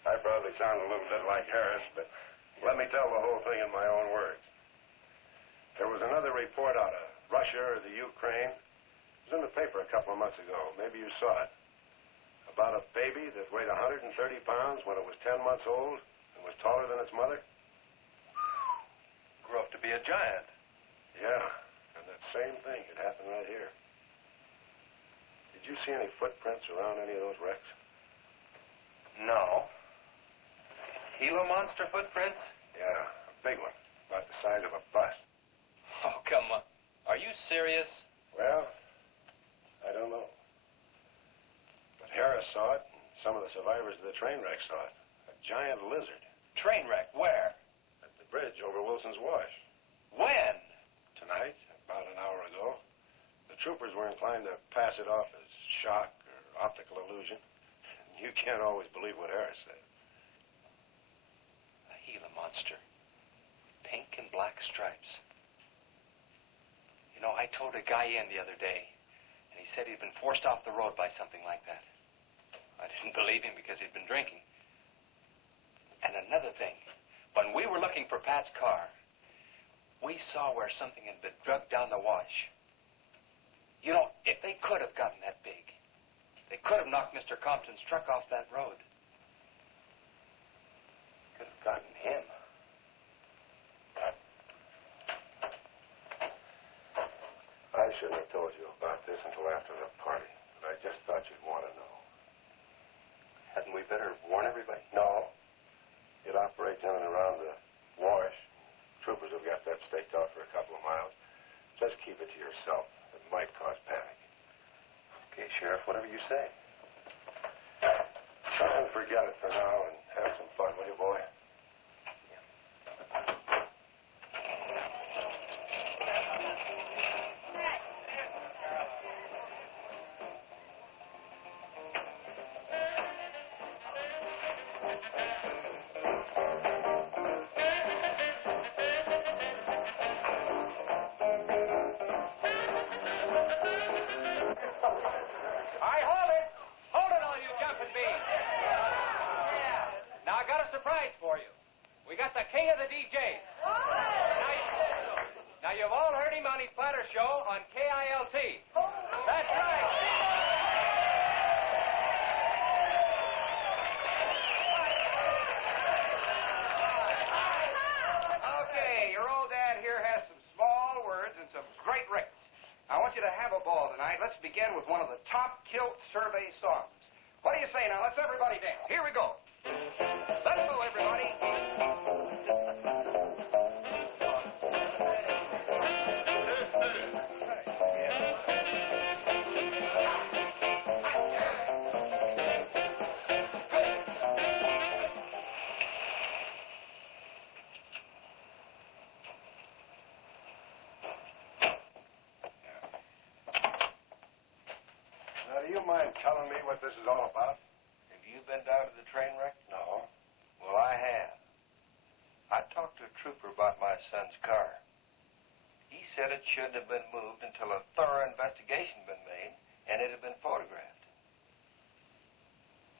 I probably sound a little bit like Harris, but let me tell the whole thing in my own words. There was another report out of Russia or the Ukraine. It was in the paper a couple of months ago. Maybe you saw it. About a baby that weighed 130 pounds when it was 10 months old and was taller than its mother. Grew up to be a giant. Yeah, and that same thing could happen right here. Did you see any footprints around any of those wrecks? No. Gila monster footprints? Yeah, a big one, about the size of a bus. Oh, come on. Are you serious? Well, I don't know. But Harris saw it, and some of the survivors of the train wreck saw it. A giant lizard. Train wreck? Where? At the bridge over Wilson's Wash. When? Tonight, about an hour ago. The troopers were inclined to pass it off as shock or optical illusion. You can't always believe what Harris said. A Gila monster. Pink and black stripes. You know, I towed a guy in the other day, and he said he'd been forced off the road by something like that. I didn't believe him because he'd been drinking. And another thing, when we were looking for Pat's car, we saw where something had been drugged down the wash. You know, if they could have gotten that big, they could have knocked Mr. Compton's truck off that road. Could have gotten him. I shouldn't have told you about this until after the party, but I just thought you'd want to know. Hadn't we better warn everybody? No, say. Try and forget it for now and have some fun, will you, boy? All right, hold it. Hold it, all you jumping beans. Yeah. Now, I got a surprise for you. We got the king of the DJs. Now, you've all heard him on his platter show on KILT. That's right. Okay, your old dad here has some small words and some great records. I want you to have a ball tonight. Let's begin with one of the top kilt survey songs. What do you say now? Let's everybody dance. Here we go. Let's go, everybody. Now, do you mind telling me what this is all about? Have you been down to the train wreck? No. Well, I have. I talked to a trooper about my son's car. He said it shouldn't have been moved until a thorough investigation had been made and it had been photographed.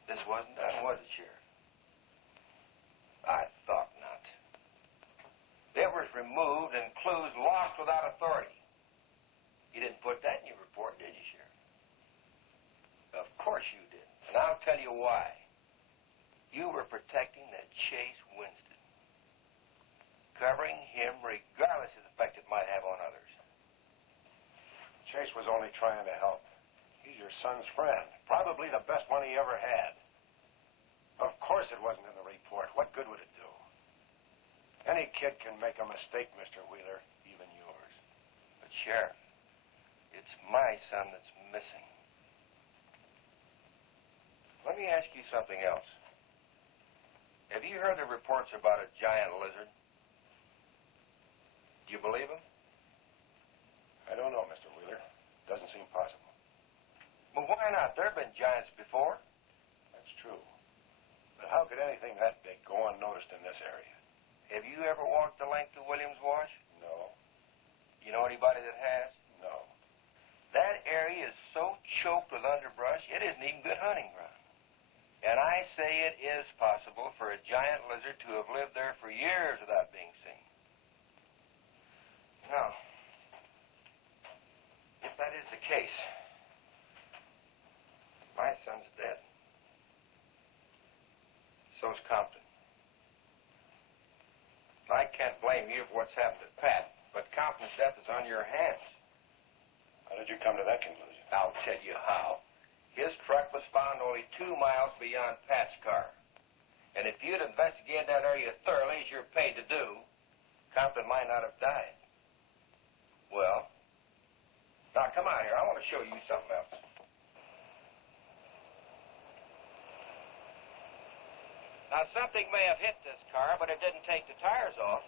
This wasn't done, was it, Sheriff? I thought not. It was removed and clues lost without authority. You didn't put that in your report, did you, Sheriff? Of course you did. And I'll tell you why. You were protecting that Chase Winston. Covering him regardless of the effect it might have on others. Chase was only trying to help. He's your son's friend. Probably the best one he ever had. Of course it wasn't in the report. What good would it do? Any kid can make a mistake, Mr. Wheeler, even yours. But, Sheriff, it's my son that's missing. Let me ask you something else. Have you heard the reports about a giant lizard? Do you believe them? I don't know, Mr. Wheeler. Doesn't seem possible. Well, why not? There have been giants before. That's true. But how could anything that big go unnoticed in this area? Have you ever walked the length of Williams Wash? No. You know anybody that has? No. That area is so choked with underbrush, it isn't even good hunting ground. And I say it is possible for a giant lizard to have lived there for years without being seen. Now, if that is the case, my son's dead. So's Compton. I can't blame you for what's happened to Pat, but Compton's death is on your hands. How did you come to that conclusion? I'll tell you how. His truck was found only 2 miles beyond Pat's car. And if you'd investigated that area thoroughly, as you're paid to do, Compton might not have died. Well, now come on here. I want to show you something else. Now, something may have hit this car, but it didn't take the tires off.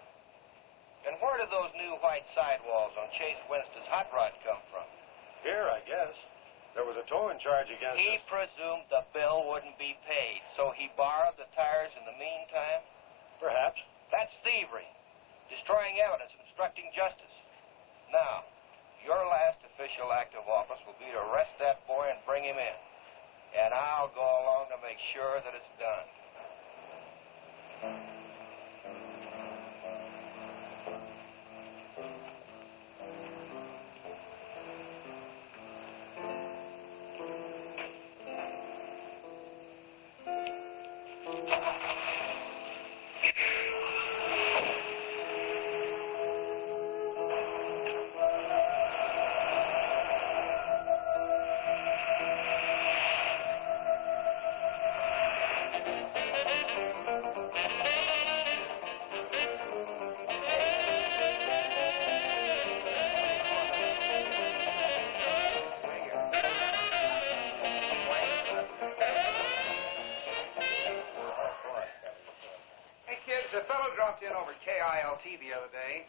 And where did those new white sidewalls on Chase Winston's hot rod come from? Here, I guess. There was a towing charge against He us. presumed the bill wouldn't be paid, so he borrowed the tires in the meantime? Perhaps. That's thievery, destroying evidence, obstructing justice. Now, your last official act of office will be to arrest that boy and bring him in. And I'll go along to make sure that it's done. fellow dropped in over KILT the other day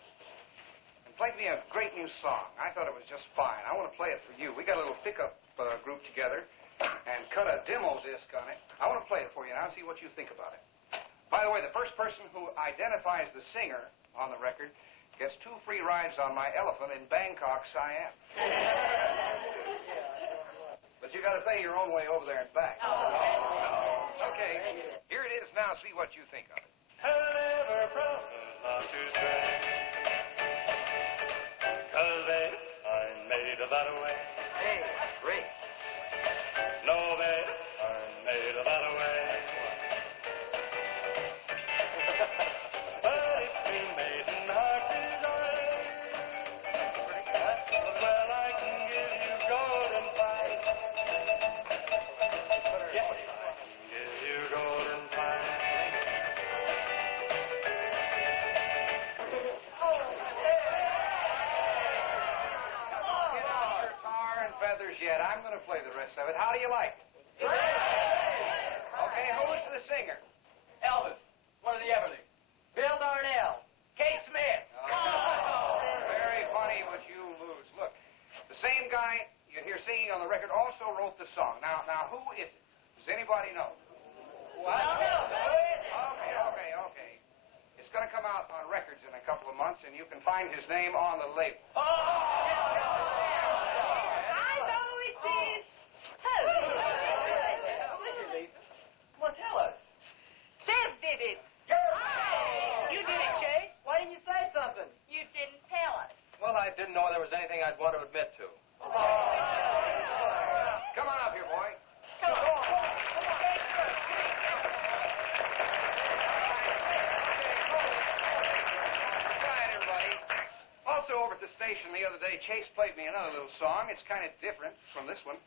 and played me a great new song. I thought it was just fine. I want to play it for you. We got a little pickup group together and cut a demo disc on it. I want to play it for you now and see what you think about it. By the way, the first person who identifies the singer on the record gets 2 free rides on my elephant in Bangkok, Siam. But you got to pay your own way over there and back. Okay, here it is now. See what you think of it. Never promise not to stray, 'cause babe, I'm made of that way. Hey, great. No, babe, I'm made of that way. But if you made an heart desire, well, I can give you golden fire. Yes, I can give you golden fire. Get out your tar and feathers yet. I'm going to play the rest of it. How do you like it? Okay, who's the singer? Elvis, one of the Everly. Bill Darnell. Kate Smith. Very funny, but you lose. Look, the same guy you hear singing on the record also wrote the song. Now, who is it? Does anybody know? Okay. It's going to come out on records in a couple of months, and you can find his name on the label. I know it is. Well, tell us. Chev did it. You did it, Case. Why didn't you say something? You didn't tell us. Well, I didn't know there was anything I'd want to admit to. Come on up here, boy. Come on. Quiet, everybody. Also, over at the station the other day, Chase played me another little song. It's kind of different from this one.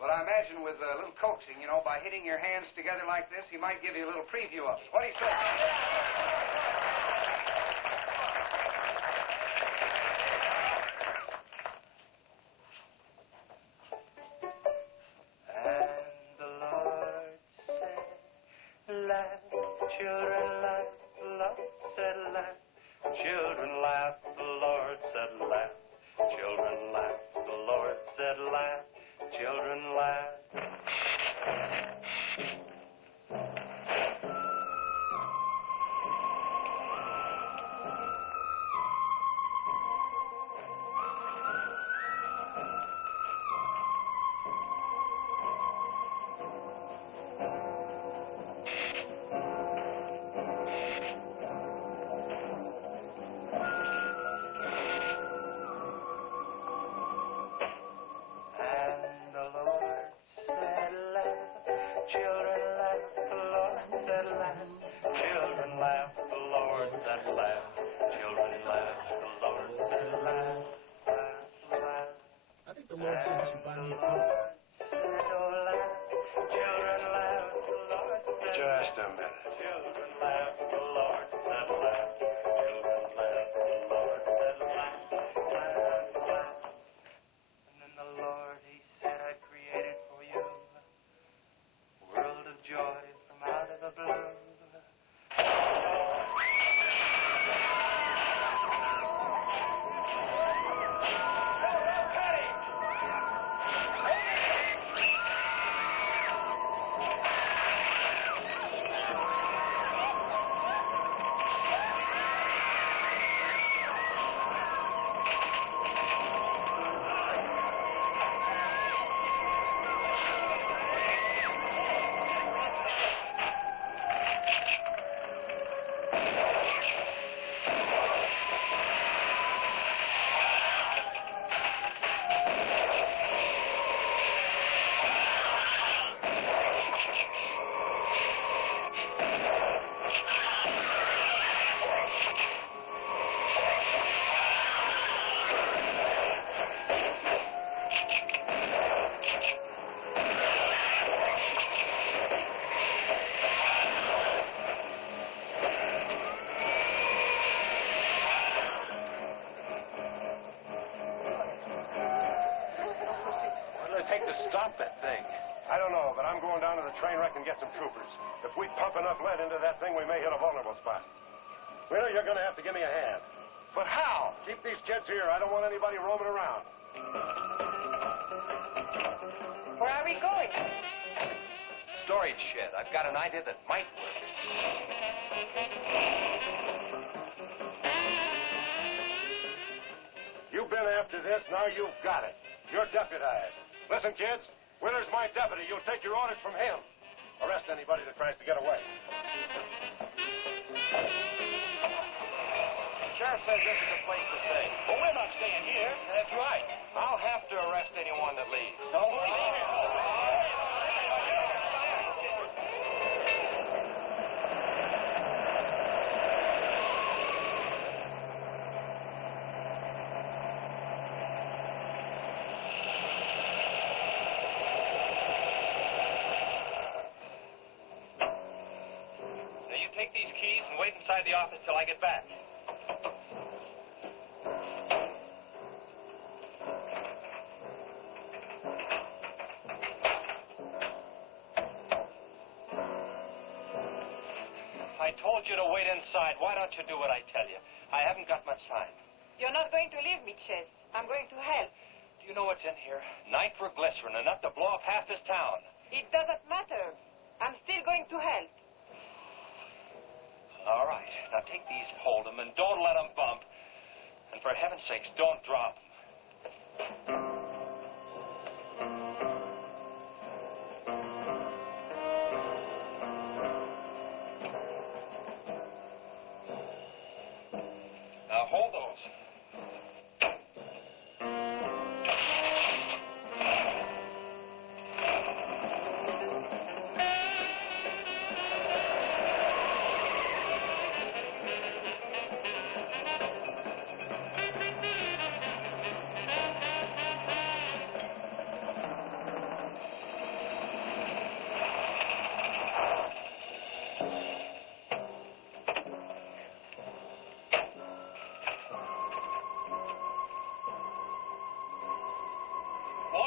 But I imagine with a little coaxing, by hitting your hands together like this, he might give you a little preview of it. What do you say? And the Lord said, laugh, children, laugh. The Lord said, laugh, children, laugh. The Lord said, laugh, children, laugh. The Lord said, laugh, children, laugh. And the Lord said, laugh, children, laugh. The Lord said, laugh, children, laugh. The Lord said, laugh, children, laugh. The Lord said, laugh, laugh. I think the Lord said you should buy me a coat. Children laugh, the Lord said, Just a minute. children laugh, the Lord said, laugh. Children laugh, the Lord said, laugh, laugh. And then the Lord, he said, I created for you a world of joy from out of the blue. take to stop that thing? I don't know, but I'm going down to the train wreck and get some troopers. If we pump enough lead into that thing, we may hit a vulnerable spot. shed. I've got an idea that might work. You've been after this, now you've got it. You're deputized. Listen, kids, Wheeler's my deputy. You'll take your orders from him. Arrest anybody that tries to get away. The sheriff says this is a place to stay. Well, we're not staying here. That's right. I'll have to arrest anyone that leaves. No, take these keys and wait inside the office till I get back. I told you to wait inside. Why don't you do what I tell you? I haven't got much time. You're not going to leave me, Chet. I'm going to help. Do you know what's in here? Nitroglycerin, enough to blow up half this town. It doesn't matter. I'm still going to help. All right. Now take these, hold them, and don't let them bump. And for heaven's sakes, don't drop them. Now hold those.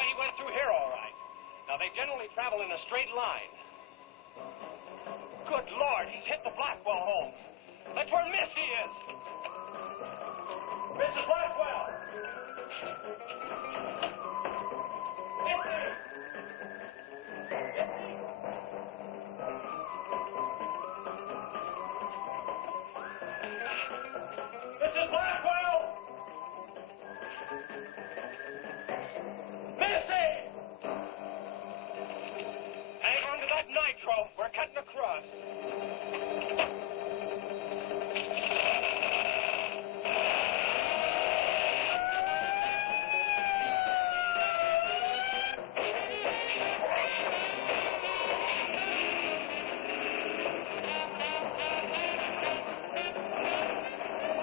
He went through here all right. Now, they generally travel in a straight line. Good Lord, he's hit the Blackwell home. That's where Missy is. Mrs. Blackwell! Missy! Mrs. Blackwell! Missy! Hang on to that nitro. We're cutting across.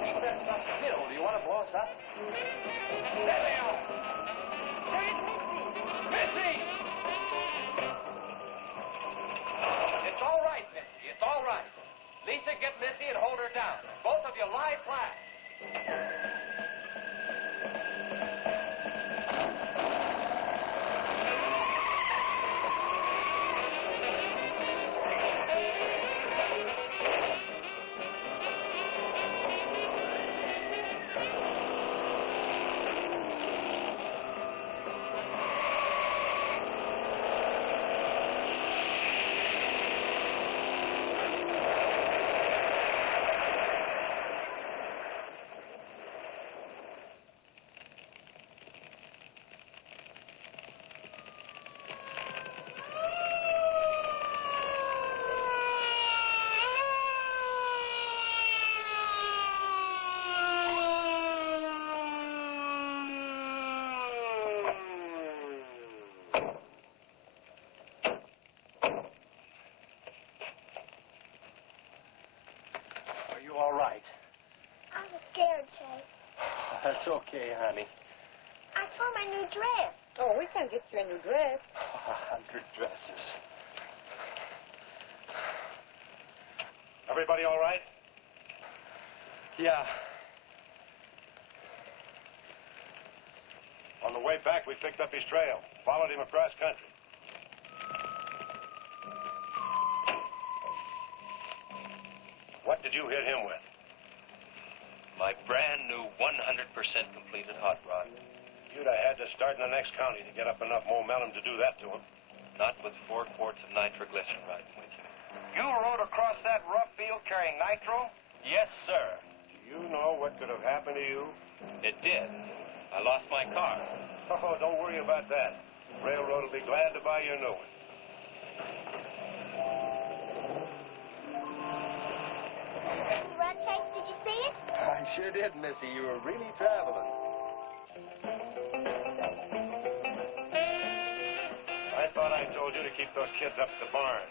Keep that stuff still. Do you want to blow us up? There they are. Where is Missy? Missy! It's all right, Missy. It's all right. Lisa, get Missy and hold her down. Both of you lie flat. Are you all right? I was scared, Chase. That's okay, honey. I tore my new dress. Oh, we can get you a new dress. 100 dresses. Everybody all right? Yeah. On the way back, we picked up his trail. Followed him across country. What did you hit him with? My brand new 100% completed hot rod. You'd have had to start in the next county to get up enough momentum to do that to him. Not with 4 quarts of nitroglycerin riding with you. You rode across that rough field carrying nitro? Yes, sir. Do you know what could have happened to you? It did. I lost my car. Oh, don't worry about that. Railroad will be glad to buy you a new one. Run, Chase, did you see it? I sure did, Missy. You were really traveling. I thought I told you to keep those kids up at the barn.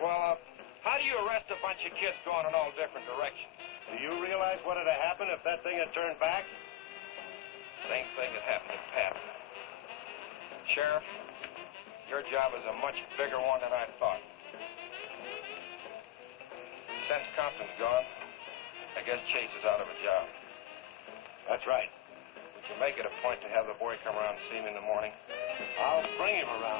Well, how do you arrest a bunch of kids going in all different directions? Do you realize what would have happened if that thing had turned back? Same thing that happened to Pat. Sheriff, your job is a much bigger one than I thought. Since Compton's gone, I guess Chase is out of a job. That's right. Would you make it a point to have the boy come around and see me in the morning? I'll bring him around.